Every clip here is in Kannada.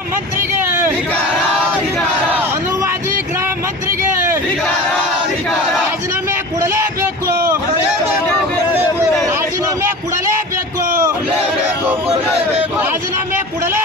गृह मंत्री के अनुवादी गृह मंत्री के ರಾಜೀನಾಮೆ ಕೊಡಲೇಬೇಕು ರಾಜೀನಾಮೆ ಕೊಡಲೇಬೇಕು ರಾಜೀನಾಮೆ ಕೊಡಲೇ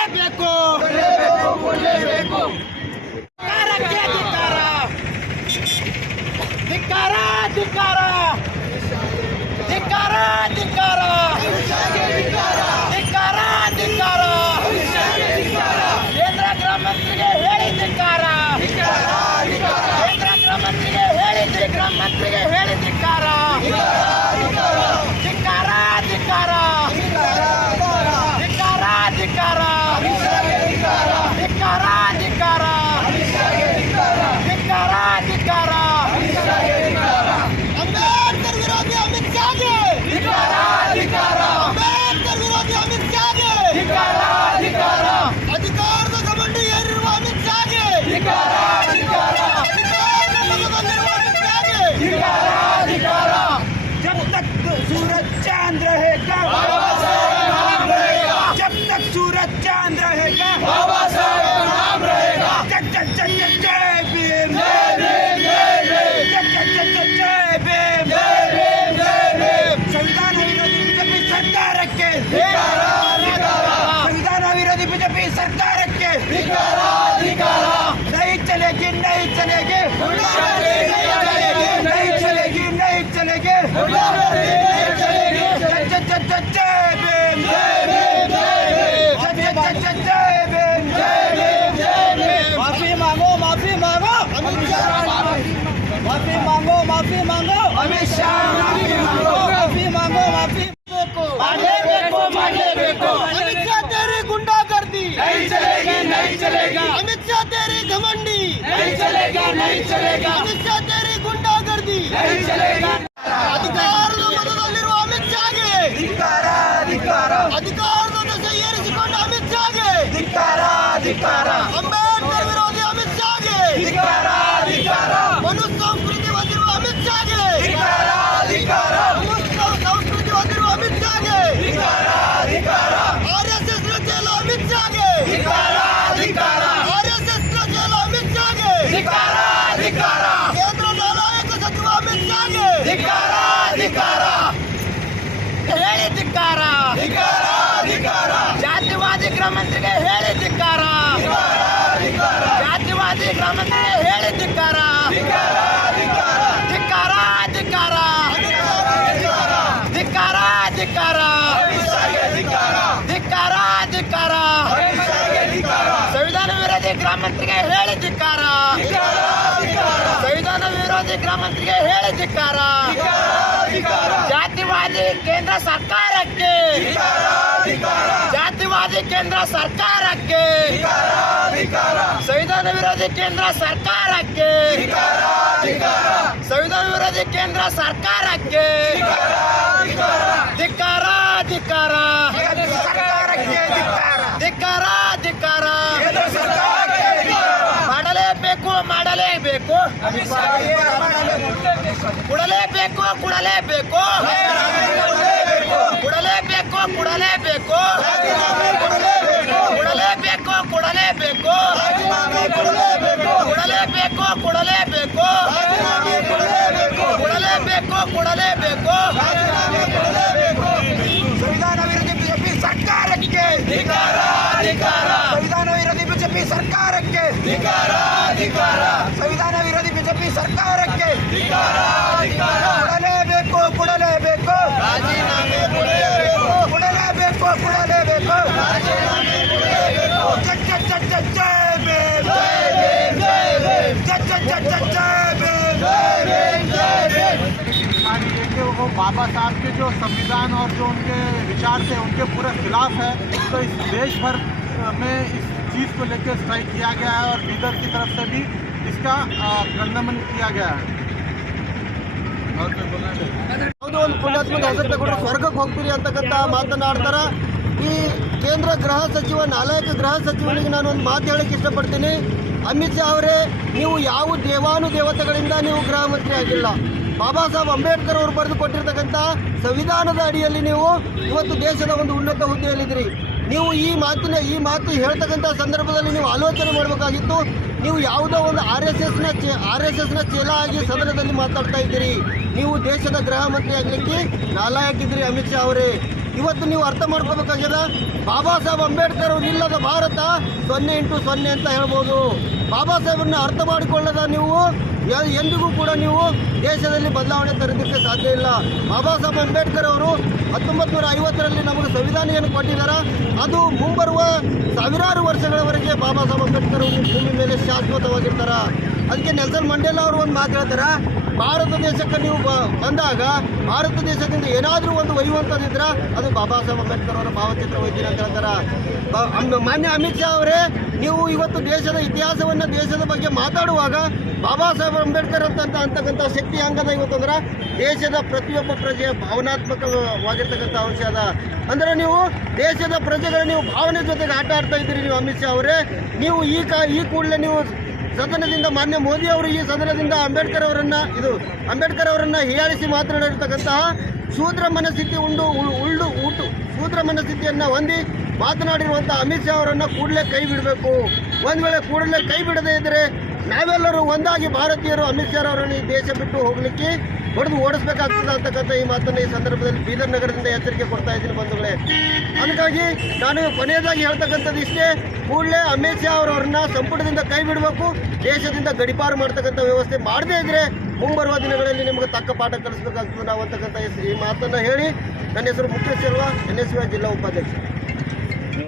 এই ছেলে ಕಾಮಕ್ಕೆ ಹೇಳಿ ಧಿಕ್ಕಾರ ಜಾತಿವಾದಿ ಕ್ರಮಕ್ಕೆ ಹೇಳಿ ಧಿಕ್ಕಾರ ಧಿಕ್ಕಾರ ಧಿಕ್ಕಾರ ಧಿಕ್ಕಾರ ಧಿಕ್ಕಾರ ಧಿಕ್ಕಾರ ಧಿಕ್ಕಾರ ಸಂವಿಧಾನ ವಿರೋಧಿ ಗ್ರಾಮಂತರಿಗೆ ಹೇಳಿ ಧಿಕ್ಕಾರ ಸಂವಿಧಾನ ವಿರೋಧಿ ಗ್ರಾಮಂತರಿಗೆ ಹೇಳಿ ಧಿಕ್ಕಾರ ಜಾತಿವಾದಿ ಕೇಂದ್ರ ಸರ್ಕಾರ ಜಾತಿವಾದಿ ಕೇಂದ್ರ ಸರ್ಕಾರಕ್ಕೆ. ಸಂವಿಧಾನ ವಿರೋಧಿ ಕೇಂದ್ರ ಸರ್ಕಾರಕ್ಕೆ. ಸಂವಿಧಾನ ವಿರೋಧಿ ಕೇಂದ್ರ ಸರ್ಕಾರಕ್ಕೆ. ಧಿಕ್ಕಾರ ಧಿಕ್ಕಾರ. ಧಿಕ್ಕಾರ. ಧಿಕ್ಕಾರ ಮಾಡಲೇಬೇಕು ಮಾಡಲೇಬೇಕು. ಕೊಡಲೇಬೇಕು ಕೊಡಲೇಬೇಕು. ಕೊಡಲೇಬೇಕು ಕೊಡಲೇಬೇಕು. ಕೊಡಲೇಬೇಕು ಕೊಡಲೇಬೇಕು. ಕೊಡಲೇಬೇಕು ಕೊಡಲೇಬೇಕು. ಕೊಡಲೇಬೇಕು ಕೊಡಲೇಬೇಕು. ಸಂವಿಧಾನ ವಿರೋಧಿ ಬಿಜೆಪಿ ಸರ್ಕಾರಕ್ಕೆ. ಧಿಕ್ಕಾರ ಧಿಕ್ಕಾರ ಸಂವಿಧಾನ ವಿರೋಧಿ ಬಿಜೆಪಿ ಸರ್ಕಾರಕ್ಕೆ. ಸಂವಿಧಾನ ವಿರೋಧಿ ಬಿಜೆಪಿ ಸರ್ಕಾರಕ್ಕೆ. ಕೊಡಲೇಬೇಕು ಕೊಡಲೇಬೇಕು. ರಾಜೀನಾಮೆ ಕೊಡಲೇಬೇಕು. वो बाबा साहब के जो संविधान और जो उनके विचार थे उनके पूरे खिलाफ है तो इस देश भर में इस चीज़ को लेकर स्ट्राइक किया गया है और बीदर की तरफ़ से भी इसका गंदमन किया गया है और ಪುಣ್ಯಾತ್ಮಕ ಹೆಸರು ತಗೊಂಡು ಸ್ವರ್ಗಕ್ಕೆ ಹೋಗ್ತೀರಿ ಅಂತಕ್ಕಂಥ ಮಾತನಾಡ್ತಾರ. ಈ ಕೇಂದ್ರ ಗೃಹ ಸಚಿವ ನಾಲಾಯಕ ಗೃಹ ಸಚಿವನಿಗೆ ನಾನು ಒಂದು ಮಾತು ಹೇಳಕ್ಕೆ ಇಷ್ಟಪಡ್ತೀನಿ. ಅಮಿತ್ ಶಾ ಅವರೇ, ನೀವು ಯಾವ ದೇವಾನು ದೇವತೆಗಳಿಂದ ನೀವು ಗೃಹ ಮಂತ್ರಿ ಆಗಿಲ್ಲ. ಬಾಬಾ ಸಾಹೇಬ್ ಅಂಬೇಡ್ಕರ್ ಅವರು ಬರೆದು ಕೊಟ್ಟಿರ್ತಕ್ಕಂಥ ಸಂವಿಧಾನದ ಅಡಿಯಲ್ಲಿ ನೀವು ಇವತ್ತು ದೇಶದ ಒಂದು ಉನ್ನತ ಹುದ್ದೆಯಲ್ಲಿದ್ದೀರಿ. ನೀವು ಈ ಮಾತಿನ, ಈ ಮಾತು ಹೇಳ್ತಕ್ಕಂಥ ಸಂದರ್ಭದಲ್ಲಿ ನೀವು ಆಲೋಚನೆ ಮಾಡಬೇಕಾಗಿತ್ತು. ನೀವು ಯಾವುದೋ ಒಂದು ಆರ್ ಎಸ್ ಎಸ್ನ ಚೇ, ಆರ್ ಎಸ್ ಎಸ್ನ ಚೇಲ ಆಗಿ ಸದನದಲ್ಲಿ ಮಾತಾಡ್ತಾ ಇದ್ದೀರಿ. ನೀವು ದೇಶದ ಗೃಹ ಮಂತ್ರಿ ಆಗ್ಲಿಕ್ಕೆ ನಾಲಾಯಕಿದ್ರಿ ಅಮಿತ್ ಶಾ ಅವರೇ. ಇವತ್ತು ನೀವು ಅರ್ಥ ಮಾಡ್ಕೋಬೇಕಾಗ್ಯದ? ಬಾಬಾ ಸಾಹೇಬ್ ಅಂಬೇಡ್ಕರ್ ಅವರು ಇಲ್ಲದ ಭಾರತ ಸೊನ್ನೆ ಇಂಟು ಸೊನ್ನೆ ಅಂತ ಹೇಳ್ಬೋದು. ಬಾಬಾ ಸಾಹೇಬರನ್ನ ಅರ್ಥ ಮಾಡಿಕೊಳ್ಳದ ನೀವು? ಎಂದಿಗೂ ಕೂಡ ನೀವು ದೇಶದಲ್ಲಿ ಬದಲಾವಣೆ ತರೋದಕ್ಕೆ ಸಾಧ್ಯ ಇಲ್ಲ. ಬಾಬಾ ಸಾಹೇಬ್ ಅಂಬೇಡ್ಕರ್ ಅವರು ಹತ್ತೊಂಬತ್ತು ನೂರ ಐವತ್ತರಲ್ಲಿ ನಮಗೆ ಸಂವಿಧಾನ ಕೊಟ್ಟಿದ್ದಾರೆ ಅದು ಮುಂಬರುವ ಸಾವಿರಾರು ವರ್ಷಗಳವರೆಗೆ ಬಾಬಾ ಸಾಹೇಬ್ ಅಂಬೇಡ್ಕರ್ ಅವರು ಭೂಮಿ ಮೇಲೆ ಶಾಶ್ವತವಾಗಿರ್ತಾರೆ. ಅದಕ್ಕೆ ನೆಲ್ಸನ್ ಮಂಡೇಲ ಅವರು ಒಂದು ಮಾತು ಹೇಳ್ತಾರ. ಭಾರತ ದೇಶಕ್ಕೆ ನೀವು ಬಂದಾಗ ಭಾರತ ದೇಶದಿಂದ ಏನಾದರೂ ಒಂದು ಒಯ್ಯುವಂಥದ್ದಿದ್ರೆ ಅದು ಬಾಬಾ ಸಾಹೇಬ್ ಅಂಬೇಡ್ಕರ್ ಅವರ ಭಾವಚಿತ್ರ ಒಯ್ತೀನಿ ಅಂತ ಹೇಳ್ತಾರ ಮಾನ್ಯ ಅಮಿತ್ ಶಾ ಅವರೇ, ನೀವು ಇವತ್ತು ದೇಶದ ಇತಿಹಾಸವನ್ನು ದೇಶದ ಬಗ್ಗೆ ಮಾತಾಡುವಾಗ ಬಾಬಾ ಸಾಹೇಬ್ ಅಂಬೇಡ್ಕರ್ ಅಂತ ಅಂತಕ್ಕಂಥ ಶಕ್ತಿ ಹಂಗದ ಇವತ್ತು ಅಂದ್ರೆ ದೇಶದ ಪ್ರತಿಯೊಬ್ಬ ಪ್ರಜೆಯ ಭಾವನಾತ್ಮಕವಾಗಿರ್ತಕ್ಕಂಥ ಅಂಶ ಅದ. ಅಂದ್ರೆ ನೀವು ದೇಶದ ಪ್ರಜೆಗಳ ನೀವು ಭಾವನೆ ಜೊತೆಗೆ ಆಟ ಆಡ್ತಾ ಇದ್ದೀರಿ ನೀವು ಅಮಿತ್ ಶಾ ಅವರೇ. ನೀವು ಈ ಕಾ ಈ ಕೂಡಲೇ ನೀವು ಸದನದಿಂದ ಮಾನ್ಯ ಮೋದಿ ಅವರು ಈ ಸದನದಿಂದ ಅಂಬೇಡ್ಕರ್ ಅವರನ್ನ, ಇದು ಅಂಬೇಡ್ಕರ್ ಅವರನ್ನ ಹೀಯಾಳಿಸಿ ಮಾತನಾಡಿರ್ತಕ್ಕಂತಹ ಶೂದ್ರ ಮನಸ್ಥಿತಿ ಉಂಡು, ಉಳ್- ಉಳ್ಳು ಊಟು, ಶೂದ್ರ ಮನಸ್ಥಿತಿಯನ್ನ ಹೊಂದಿ ಮಾತನಾಡಿರುವಂಥ ಅಮಿತ್ ಶಾ ಅವರನ್ನ ಕೂಡಲೇ ಕೈ ಬಿಡಬೇಕು. ಒಂದ್ ವೇಳೆ ಕೂಡಲೇ ಕೈ ಬಿಡದೇ ಇದ್ದರೆ ನಾವೆಲ್ಲರೂ ಒಂದಾಗಿ ಭಾರತೀಯರು ಅಮಿತ್ ಶಾ ಅವರನ್ನು ಈ ದೇಶ ಬಿಟ್ಟು ಹೋಗ್ಲಿಕ್ಕೆ ಹೊಡೆದು ಓಡಿಸ್ಬೇಕಾಗ್ತದೆ ಅಂತಕ್ಕಂಥ ಈ ಮಾತನ್ನು ಈ ಸಂದರ್ಭದಲ್ಲಿ ಬೀದರ್ ನಗರದಿಂದ ಎಚ್ಚರಿಕೆ ಕೊಡ್ತಾ ಇದ್ದೀನಿ ಬಂಧುಗಳೇ. ಅದಕ್ಕಾಗಿ ನಾನು ಕೊನೆಯದಾಗಿ ಹೇಳ್ತಕ್ಕಂಥದ್ದು ಇಷ್ಟೇ, ಕೂಡಲೇ ಅಮಿತ್ ಶಾ ಅವರವ್ರನ್ನ ಸಂಪುಟದಿಂದ ಕೈ ಬಿಡಬೇಕು, ದೇಶದಿಂದ ಗಡಿಪಾರು ಮಾಡ್ತಕ್ಕಂಥ ವ್ಯವಸ್ಥೆ ಮಾಡದೇ ಇದ್ರೆ ಮುಂಬರುವ ದಿನಗಳಲ್ಲಿ ನಿಮಗೆ ತಕ್ಕ ಪಾಠ ಕಲಿಸ್ಬೇಕಾಗ್ತದೆ ನಾವು ಅಂತಕ್ಕಂಥ ಈ ಮಾತನ್ನು ಹೇಳಿ. ನನ್ನ ಹೆಸರು ಮುಖ್ಯ ಸೆಲ್ವ ಎನ್ ಎಸ್ ಜಿಲ್ಲಾ ಉಪಾಧ್ಯಕ್ಷ.